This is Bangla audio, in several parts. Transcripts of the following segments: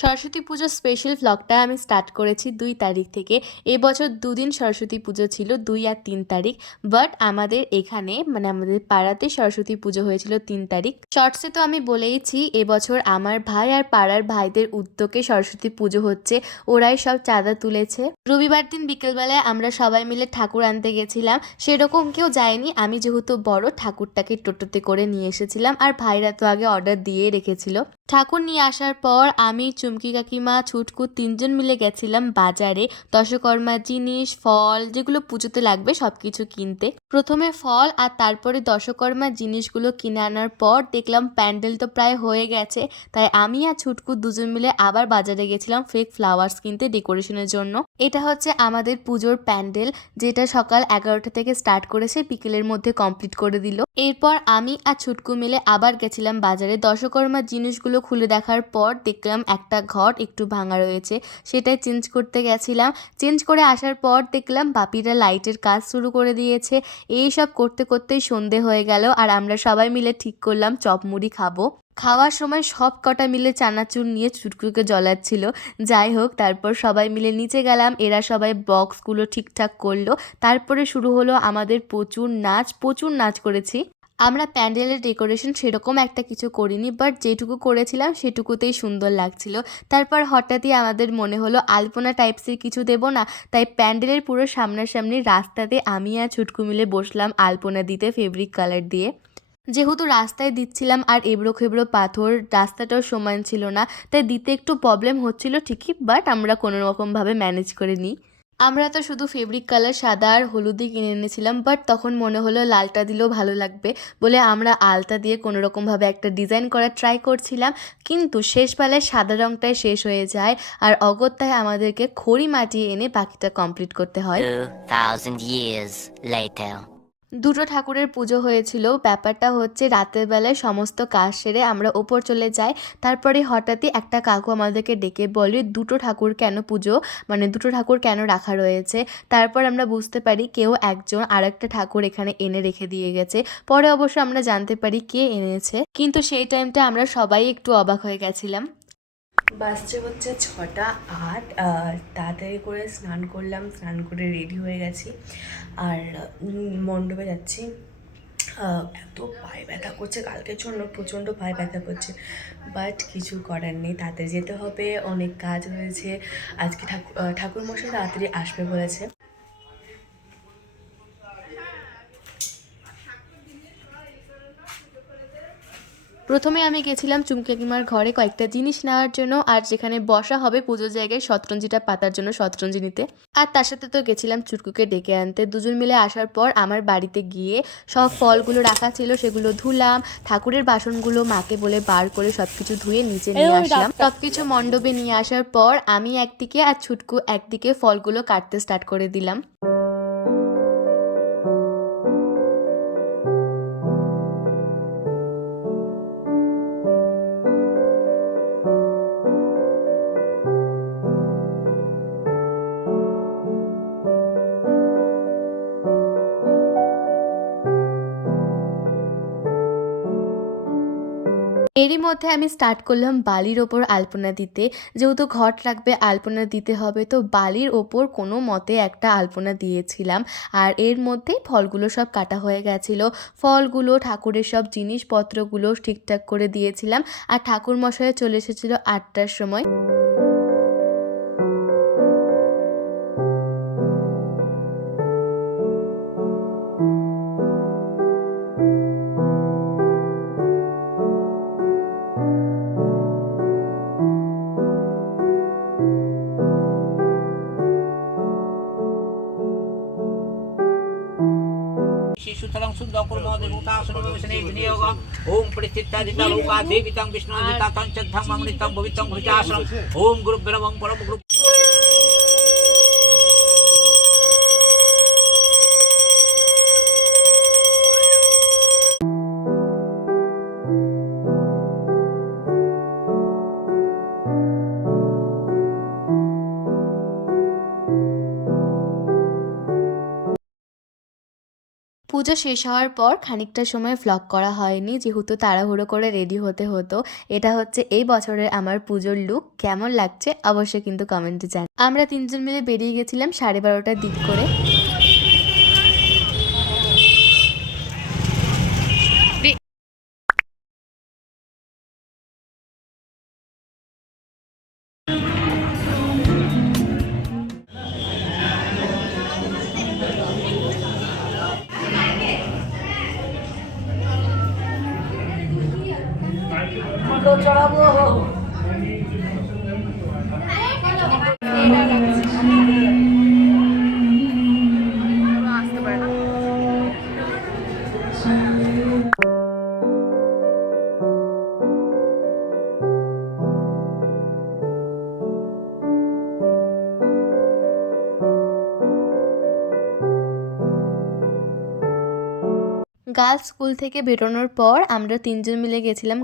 সরস্বতী পুজোর স্পেশাল ভ্লগটা আমি স্টার্ট করেছি ২ তারিখ থেকে। এবছর দুদিন সরস্বতী পুজো ছিল, ২ আর ৩ তারিখ। বাট আমাদের এখানে মানে আমাদের পাড়াতে সরস্বতী পুজো হয়েছিল ৩ তারিখ। শর্টসে তো আমি বলেইছি এবছর আমার ভাই আর পাড়ার ভাইদের উদ্যোগে সরস্বতী পুজো হচ্ছে। ওরাই সব চাঁদা তুলেছে। রবিবার দিন বিকেলবেলায় আমরা সবাই মিলে ঠাকুর আনতে গেছিলাম। সেরকম কেউ যায়নি, আমি যেহেতু বড় ঠাকুরটাকে টোটোতে করে নিয়ে এসেছিলাম আর ভাইরা তো আগে অর্ডার দিয়ে রেখেছিল। ঠাকুর নিয়ে আসার পর আমি, চুমকি কাকিমা, ছুটকু ৩ জন মিলে গেছিলাম বাজারে দশকর্মার জিনিস, ফল যেগুলো পুজোতে লাগবে সব কিছু কিনতে। প্রথমে ফল আর তারপরে দশকর্মার জিনিসগুলো কিনে আনার পর দেখলাম প্যান্ডেল তো প্রায় হয়ে গেছে, তাই আমি আর ছুটকু দুজন মিলে আবার বাজারে গেছিলাম ফেক ফ্লাওয়ার্স কিনতে ডেকোরেশনের জন্য। এটা হচ্ছে আমাদের পুজোর প্যান্ডেল, যেটা সকাল ১১টা থেকে স্টার্ট করেছে, বিকেলের মধ্যে কমপ্লিট করে দিল। এরপর আমি আর ছুটকু মিলে আবার গেছিলাম বাজারে। দশকর্মার জিনিসগুলো খুলে দেখার পর দেখলাম একটা ঘট একটু ভাঙা রয়েছে, সেটাই চেঞ্জ করতে গেছিলাম। চেঞ্জ করে আসার পর দেখলাম বাপিরা লাইটের কাজ শুরু করে দিয়েছে। এই সব করতে করতেই সন্ধে হয়ে গেল আর আমরা সবাই মিলে ঠিক করলাম চপ মুড়ি খাবো। খাওয়ার সময় সব কটা মিলে চানাচুর নিয়ে ছুটকুকে জ্বলাচ্ছিল। যাই হোক, তারপর সবাই মিলে নিচে গেলাম, এরা সবাই বক্সগুলো ঠিকঠাক করলো। তারপরে শুরু হলো আমাদের প্রচুর নাচ করেছি। আমরা প্যান্ডেলের ডেকোরেশন সেরকম একটা কিছু করিনি, বাট যেটুকু করেছিলাম সেটুকুতেই সুন্দর লাগছিল। তারপর হঠাৎই আমাদের মনে হলো আলপনা টাইপসের কিছু দেবো না, তাই প্যান্ডেলের পুরো সামনাসামনি রাস্তাতে আমি আর ছুটকু মিলে বসলাম আলপনা দিতে ফেব্রিক কালার দিয়ে। যেহেতু রাস্তায় দিচ্ছিলাম আর এবড়ো খেবড়ো পাথর, রাস্তাটাও সমান ছিল না, তাই দিতে একটু প্রবলেম হচ্ছিল ঠিকই, বাট আমরা কোনো রকমভাবে ম্যানেজ করে নিই। আমরা তো শুধু ফেব্রিক কালার সাদা আর হলুদই কিনে এনেছিলাম, বাট তখন মনে হলো লালটা দিলেও ভালো লাগবে বলে আমরা আলতা দিয়ে কোনো রকমভাবে একটা ডিজাইন করার ট্রাই করছিলাম, কিন্তু শেষবেলায় সাদা রঙটাই শেষ হয়ে যায় আর অগত্যায় আমাদেরকে খড়ি মাটি এনে বাকিটা কমপ্লিট করতে হয়। 2000 years later. দুটো ঠাকুরের পুজো হয়েছিল। ব্যাপারটা হচ্ছে রাতের বেলায় সমস্ত কাজ সেরে আমরা ওপর চলে যাই। তারপরে হঠাৎই একটা কাকু আমাদেরকে ডেকে বলে দুটো ঠাকুর কেন পুজো, মানে দুটো ঠাকুর কেন রাখা রয়েছে। তারপর আমরা বুঝতে পারি কেউ একজন আরেকটা ঠাকুর এখানে এনে রেখে দিয়ে গেছে। পরে অবশ্য আমরা জানতে পারি কে এনেছে, কিন্তু সেই টাইমটা আমরা সবাই একটু অবাক হয়ে গেছিলাম। বাজছে হচ্ছে 6টা 8। তাড়াতাড়ি করে স্নান করলাম, স্নান করে রেডি হয়ে গেছি আর মণ্ডপে যাচ্ছি। এত পায়ে ব্যথা করছে, কালকের জন্য প্রচণ্ড পায়ে ব্যথা করছে, বাট কিছু করার নেই, তাড়াতাড়ি যেতে হবে, অনেক কাজ হয়েছে। আজকে ঠাকুরমশাই তাড়াতাড়ি আসবে বলেছে। প্রথমে আমি গেছিলাম চুমকি কাকিমার ঘরে কয়েকটা জিনিস নেওয়ার জন্য, আর যেখানে বসা হবে পুজোর জায়গায় শতরঞ্জিটা পাতার জন্য শতরঞ্জি নিতে। আর তার সাথে তো গেছিলাম চুটকুকে ডেকে আনতে। দুজন মিলে আসার পর আমার বাড়িতে গিয়ে সব ফলগুলো রাখা ছিল সেগুলো ধুলাম, ঠাকুরের বাসনগুলো মাকে বলে বার করে সব কিছু ধুয়ে নিচে নিয়ে আসলাম। সব কিছু মণ্ডপে নিয়ে আসার পর আমি একদিকে আর ছুটকু একদিকে ফলগুলো কাটতে স্টার্ট করে দিলাম। এরই মধ্যে আমি স্টার্ট করলাম বালির ওপর আলপনা দিতে। যেহেতু ঘট রাখবে, আলপনা দিতে হবে, তো বালির ওপর কোনো মতে একটা আলপনা দিয়েছিলাম। আর এর মধ্যেই ফলগুলো সব কাটা হয়ে গেছিলো। ফলগুলো, ঠাকুরের সব জিনিসপত্রগুলো ঠিকঠাক করে দিয়েছিলাম। আর ঠাকুরমশাই চলে এসেছিলো 8টার সময়। सुतरां सुन्दरकुर्मो देवतासुरवशने विनियोग ओम प्रतिष्ठादिता लोका देवितं विष्णुजितातं चद्धं अमृतं भवितं भुजासनं ओम गुरुभ्यो नमः परम गुरु। পুজো শেষ হওয়ার পর খানিকটা সময় ভ্লগ করা হয়নি, যেহেতু তাড়াহুড়ো করে রেডি হতে হতো। এটা হচ্ছে এই বছরের আমার পুজোর লুক। কেমন লাগছে অবশ্যই কিন্তু কমেন্টে জানান। আমরা 3 জন মিলে বেরিয়ে গেছিলাম 12:30টার দিক করে। গার্লস স্কুল থেকে বেরোনোর পর আমরা 3 জন মিলে গেছিলাম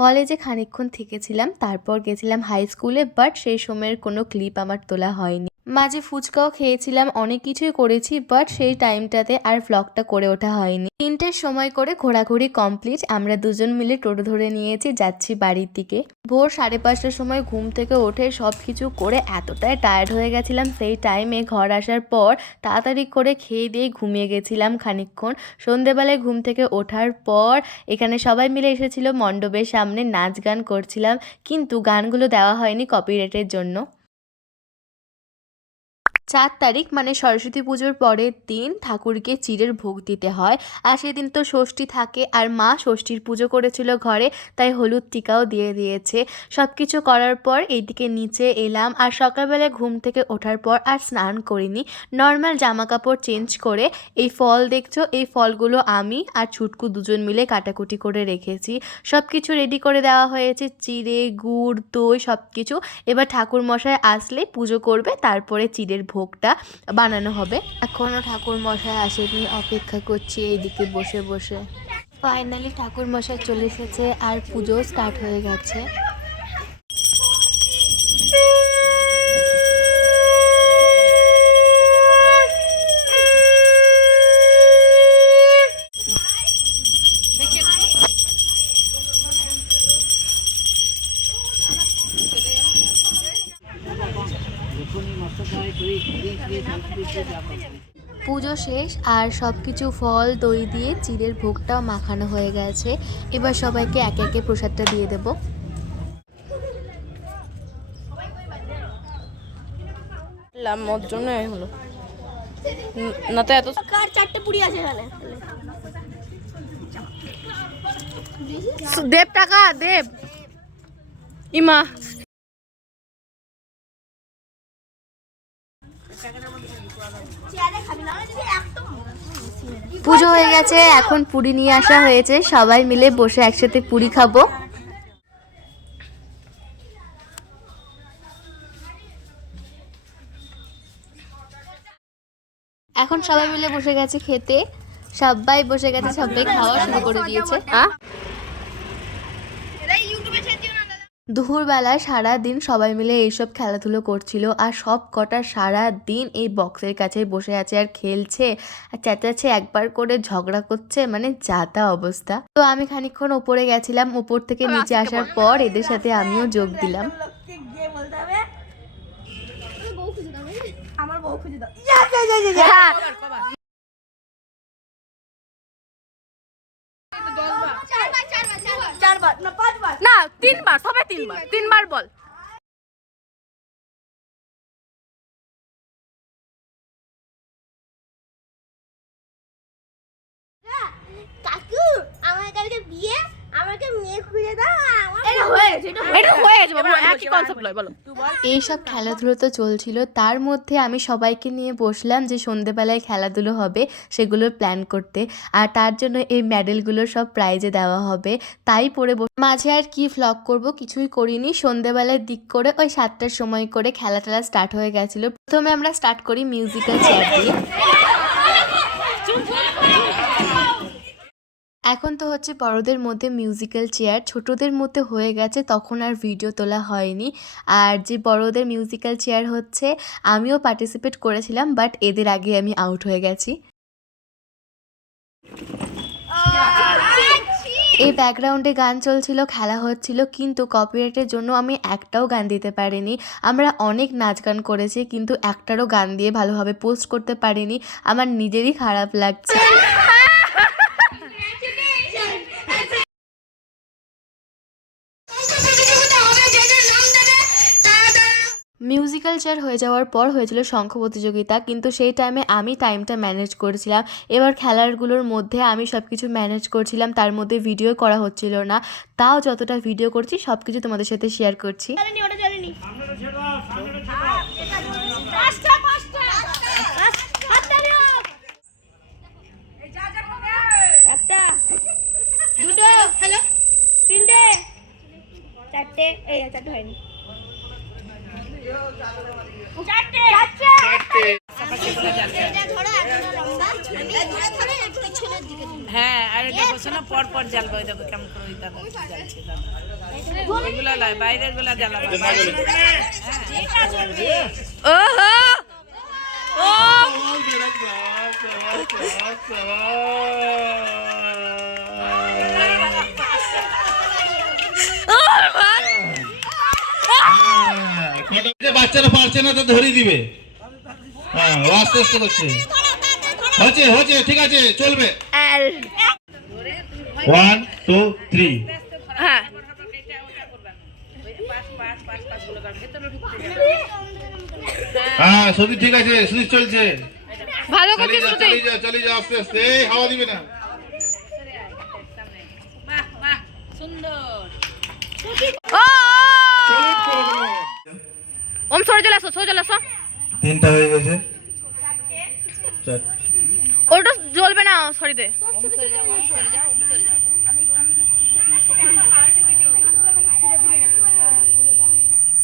কলেজে খানিকক্ষণ থেকেছিলাম, তারপর গেছিলাম হাই স্কুলে, বাট সেই সময়ের কোনো ক্লিপ আমার তোলা হয়নি। মাঝে ফুচকাও খেয়েছিলাম, অনেক কিছুই করেছি, বাট সেই টাইমটাতে আর ভ্লগটা করে ওঠা হয়নি। 3টের সময় করে ঘোরাঘুরি কমপ্লিট। আমরা 2 জন মিলে টোটো ধরে নিয়েছি, যাচ্ছি বাড়ির দিকে। ভোর 5:30টার সময় ঘুম থেকে উঠে সব কিছু করে এতটাই টায়ার্ড হয়ে গেছিলাম, সেই টাইমে ঘর আসার পর তাড়াতাড়ি করে খেয়ে দিয়ে ঘুমিয়ে গেছিলাম খানিকক্ষণ। সন্ধেবেলায় ঘুম থেকে ওঠার পর এখানে সবাই মিলে এসেছিল মণ্ডপের সামনে, নাচ গান করছিলাম, কিন্তু গানগুলো দেওয়া হয়নি কপিরাইটের জন্য। 4 তারিখ মানে সরস্বতী পুজোর পরের দিন ঠাকুরকে চিড়ের ভোগ দিতে হয়, আর সেদিন তো ষষ্ঠী থাকে, আর মা ষষ্ঠীর পুজো করেছিল ঘরে, তাই হলুদ টিকাও দিয়ে দিয়েছে। সব কিছু করার পর এইদিকে নিচে এলাম, আর সকালবেলায় ঘুম থেকে ওঠার পর আর স্নান করিনি, নর্মাল জামা কাপড় চেঞ্জ করে এই ফল দেখছো, এই ফলগুলো আমি আর ছুটকু 2 জন মিলে কাটাকুটি করে রেখেছি। সব কিছু রেডি করে দেওয়া হয়েছে, চিড়ে, গুড়, দই সব কিছু। এবার ঠাকুর মশাই আসলে পুজো করবে, তারপরে চিড়ের ভোগটা বানানো হবে। এখনও ঠাকুর মশাই আসেনি, অপেক্ষা করছি এইদিকে বসে বসে। ফাইনালি ঠাকুর মশাই চলে এসেছে আর পুজো স্টার্ট হয়ে গেছে। পুজো শেষ আর সব কিছু ফল দই দিয়ে চিড়ের ভোগটাও মাখানো হয়ে গেছে। এবার সবাইকে একে একে প্রসাদটা দিয়ে দেব। ওর জন্য হলো না তো এত 4টে পুরি আছে এখানে। দেব টাকা দেব ইমা পুজো হয়ে গেছে, এখন পুরি নিয়ে আসা হয়েছে, সবাই মিলে বসে একসাথে পুরি খাবো। এখন সবাই মিলে বসে গেছে খেতে, সবাই বসে গেছে, সবাই খাওয়া শুরু করে দিয়েছে। দুপুরবেলায় সারাদিন সবাই মিলে এইসব খেলাধুলো করছিল, আর সব কটা সারাদিন এই বক্সের কাছে বসে আছে আর খেলছে আর চেঁচাচ্ছে, একবার করে ঝগড়া করছে, মানে যাতা অবস্থা। তো আমি খানিকক্ষণ ওপরে গেছিলাম, ওপর থেকে নিচে আসার পর এদের সাথে আমিও যোগ দিলাম। আমার বউ খুঁজে দাও। চারবার না 5বার না 3বার, সবাই 3বার বল। কাকু আমার কালকে বিয়ে, আমাকে মেয়ে খুঁজে দাও। এটা হয়ে গেছে বাবা, একই কনসেপ্ট লয় বলো। এইসব খেলাধুলো তো চলছিল, তার মধ্যে আমি সবাইকে নিয়ে বসলাম যে সন্ধেবেলায় খেলাধুলো হবে সেগুলোর প্ল্যান করতে, আর তার জন্য এই মেডেলগুলো সব প্রাইজে দেওয়া হবে, তাই পরে মাঝে আর কি ভ্লগ করব, কিছুই করিনি। সন্ধেবেলার দিক করে ওই 7টার সময় করে খেলা টেলা স্টার্ট হয়ে গেছিলো। প্রথমে আমরা স্টার্ট করি মিউজিক্যাল চেয়ার দিয়ে। এখন তো হচ্ছে বড়দের মধ্যে মিউজিক্যাল চেয়ার, ছোটদের মধ্যে হয়ে গেছে, তখন আর ভিডিও তোলা হয়নি। আর যে বড়দের মিউজিক্যাল চেয়ার হচ্ছে, আমিও পার্টিসিপেট করেছিলাম, বাট এদের আগে আমি আউট হয়ে গেছি। এই ব্যাকগ্রাউন্ডে গান চলছিল, খেলা হচ্ছিল, কিন্তু কপিরাইটের জন্য আমি একটাও গান দিতে পারিনি। আমরা অনেক নাচ গান করেছি, কিন্তু একটারও গান দিয়ে ভালোভাবে পোস্ট করতে পারিনি। আমার নিজেরই খারাপ লাগছে। মিউজিক্যাল চেয়ার হয়ে যাওয়ার পর হয়েছিল শঙ্খ প্রতিযোগিতা, কিন্তু সেই টাইমে আমি টাইমটা ম্যানেজ করেছিলাম। এবার খেলারগুলোর মধ্যে আমি সব কিছু ম্যানেজ করছিলাম, তার মধ্যে ভিডিও করা হচ্ছিল না। তাও যতটা ভিডিও করছি সব কিছু তোমাদের সাথে শেয়ার করছি। ওটা চলেনি একটা দুটো তিনটে চারটে এই চারটে হয়নি হ্যাঁ আর এটা বসে না পর পর জ্বালবো, ওই দেখো কেমন করে ওই দাদা জ্বালছে দাদা। এগুলো নয়, বাইরের গুলা জ্বালাবো। ওহো ও বাচ্চারা পারছে না তো ধরে দিবে। হ্যাঁ ও আস্তে আস্তে করছে। হচ্ছে ঠিক আছে চলবে। 1 2 3 হ্যাঁ হ্যাঁ সুদীপ ঠিক আছে, সুদীপ চলছে। ভালো চলে করছিস যা তুই। আস্তে আস্তে। এই হাওয়া দিবে না। বাহ বাহ সুন্দর। ওম সরে চলে আসো, সরে চলে আসো। 3টা হয়ে গেছে। ওটা জ্বলবে না, সরি দে।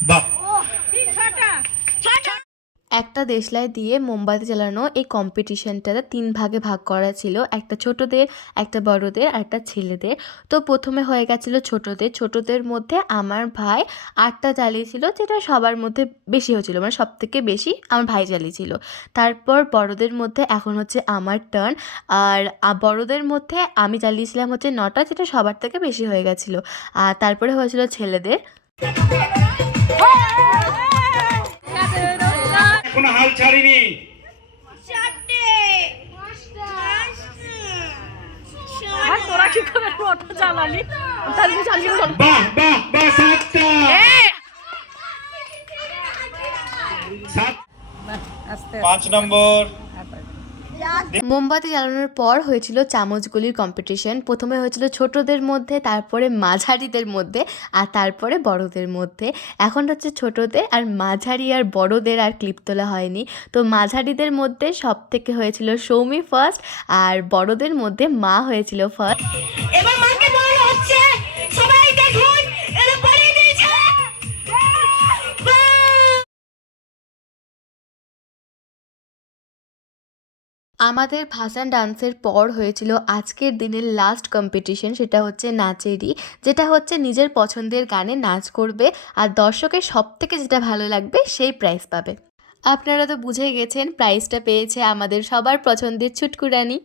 বাহ একটা দেশলাই দিয়ে মোমবাতি জ্বালানো এই কম্পিটিশনটাতে 3 ভাগে ভাগ করা ছিল, একটা ছোটদের, একটা বড়দের আর একটা ছেলেদের। তো প্রথমে হয়ে গেছিলো ছোটদের মধ্যে আমার ভাই 8টা জ্বালিয়েছিল, যেটা সবার মধ্যে বেশি হয়েছিল, মানে সব থেকে বেশি আমার ভাই জ্বালিয়েছিল। তারপর বড়দের মধ্যে এখন হচ্ছে আমার টার্ন, আর বড়দের মধ্যে আমি জ্বালিয়েছিলাম হচ্ছে 9টা, যেটা সবার থেকে বেশি হয়ে গেছিলো। আর তারপরে হয়েছিল ছেলেদের। এখনো হাল ছাড়িনি। তোরা কি করে ওটা জ্বালালি? তাহলে জ্বালিয়ে বল। বাহ বাহ বাহ 7টা। 5 নম্বর। মোমবাতি জ্বালানোর পর হয়েছিল চামচগুলির কম্পিটিশন। প্রথমে হয়েছিল ছোটদের মধ্যে, তারপরে মাঝারিদের মধ্যে, আর তারপরে বড়দের মধ্যে। এখন হচ্ছে ছোটদের, আর মাঝারি আর বড়দের আর ক্লিপ তোলা হয়নি। তো মাঝারিদের মধ্যে সব থেকে হয়েছিল সৌমি ফার্স্ট, আর বড়দের মধ্যে মা হয়েছিল ফার্স্ট। এবার মাকে বলা হচ্ছে সবাই দেখুন এটা বাড়িয়ে দিয়েছে। আমাদের ভাসান ডান্সের পর হয়েছিল আজকের দিনের লাস্ট কম্পিটিশন, সেটা হচ্ছে নাচেরই, যেটা হচ্ছে নিজের পছন্দের গানে নাচ করবে, আর দর্শকের সব থেকে যেটা ভালো লাগবে সেই প্রাইজ পাবে। আপনারা তো বুঝে গেছেন, প্রাইজটা পেয়েছে আমাদের সবার পছন্দের ছুটকুরানি।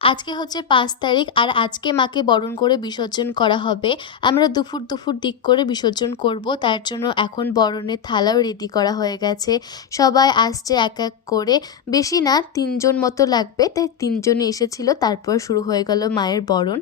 আজকে হচ্ছে 5 তারিখ, আর আজকে মাকে বরণ করে বিসর্জন করা হবে। আমরা দুপুর দিক করে বিসর্জন করব, তার জন্য এখন বরণের থালাও রেডি করা হয়ে গেছে। সবাই আসছে এক এক করে, বেশি না 3 জন মতো লাগবে, তাই 3 জনই এসেছিল। তারপর শুরু হয়ে গেল মায়ের বরণ।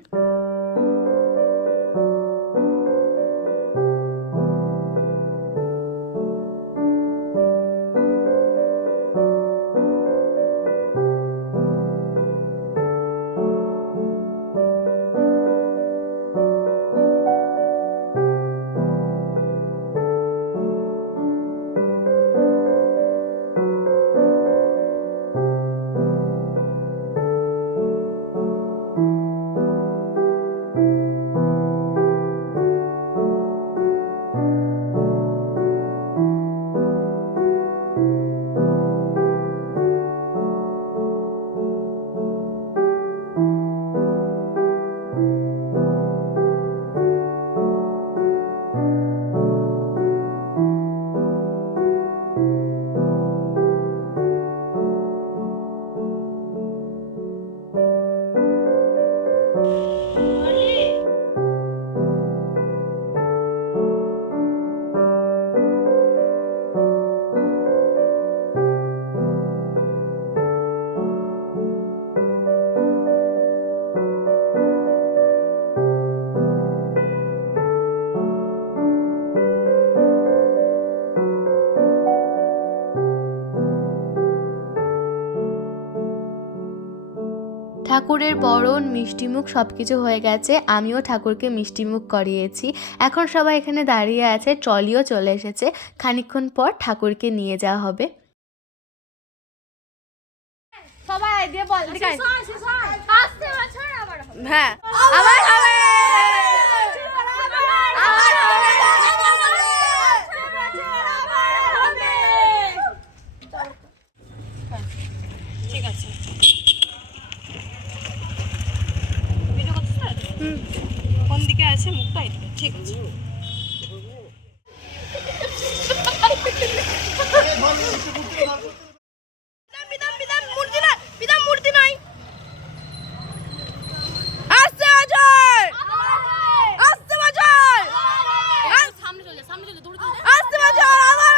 ঠাকুরের বরণ মিষ্টিমুখ সব কিছু হয়ে গেছে, আমিও ঠাকুরকে মিষ্টিমুখ করিয়েছি। এখন সবাই এখানে দাঁড়িয়ে আছে, ট্রলিও চলে এসেছে, খানিকক্ষণ পর ঠাকুরকে নিয়ে যাওয়া হবে। হ্যাঁ আবার হবে ঠিক আছে। কোন দিকে আছে মুখটা? এদিকে, ঠিক আছে। মূর্তি নাই আসতে বাজার আসতে বাজার সামনে চলে দৌড়ে আসতে বাজার আবার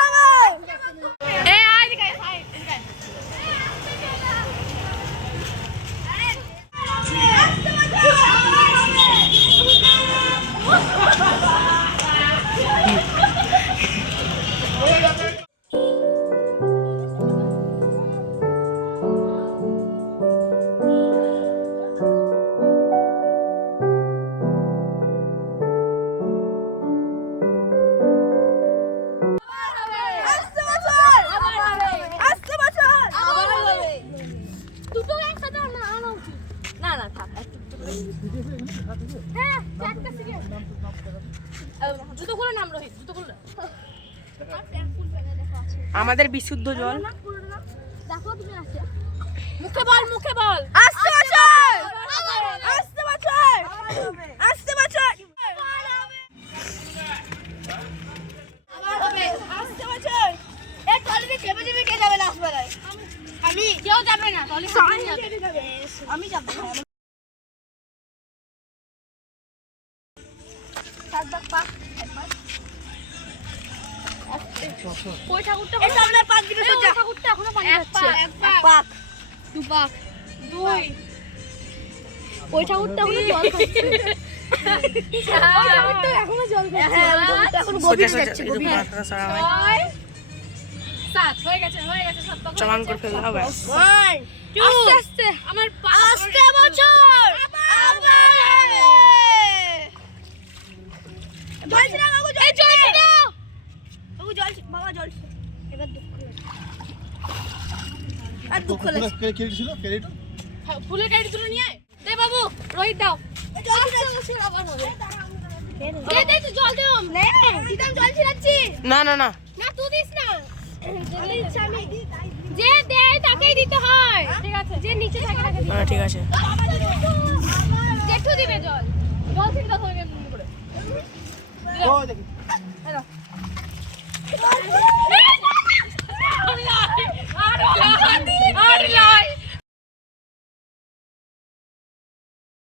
এই আয় দিকে আয় এদিকে আমাদের বিশুদ্ধ জল। মুখে বল আসতে বছর আসতে বছর আসতে বছর আবার হবে আসতে বছর এই টলিতে চেপে কে যাবে লাস্ট বেলায়? আমি কেউ যাবে না, টলি যাবে আমি যাব ওই ঠাকুরটা এই সামনে পাক দিবে সোজা ঠাকুরটা এখনো পানি যাচ্ছে এক পাক দু পাক দুই ওই ঠাকুরটা এখনো জল খাচ্ছে ওই ঠাকুরটা এখনো জল খাচ্ছে হ্যাঁ ওই ঠাকুরটা এখনো গভীর যাচ্ছে গভীর 7 হয়ে গেছে সব পাক চমান করে ফেলা হবে। আস্তে আস্তে আমার আস্তে বছর আবার জল ছিল বাবু জল ছিল বাবু জল বাবা জল এবার দুঃখ আর দুঃখ লাগছে কে ছিল ক্যারেট ফুলের গাড়ি তুলে নিয়ে আয় দে বাবু রোহিত দাও জল আবার হবে দে দে তো জল দাও নে দিদাম জল ছিলাচ্ছি না না না না তুই দিস না যে দেয় তাকেই দিতে হয় ঠিক আছে যে নিচে থাকে তাকে দিতে হ্যাঁ ঠিক আছে। জেঠু দিবে জল ছিল তো করে ও দেখি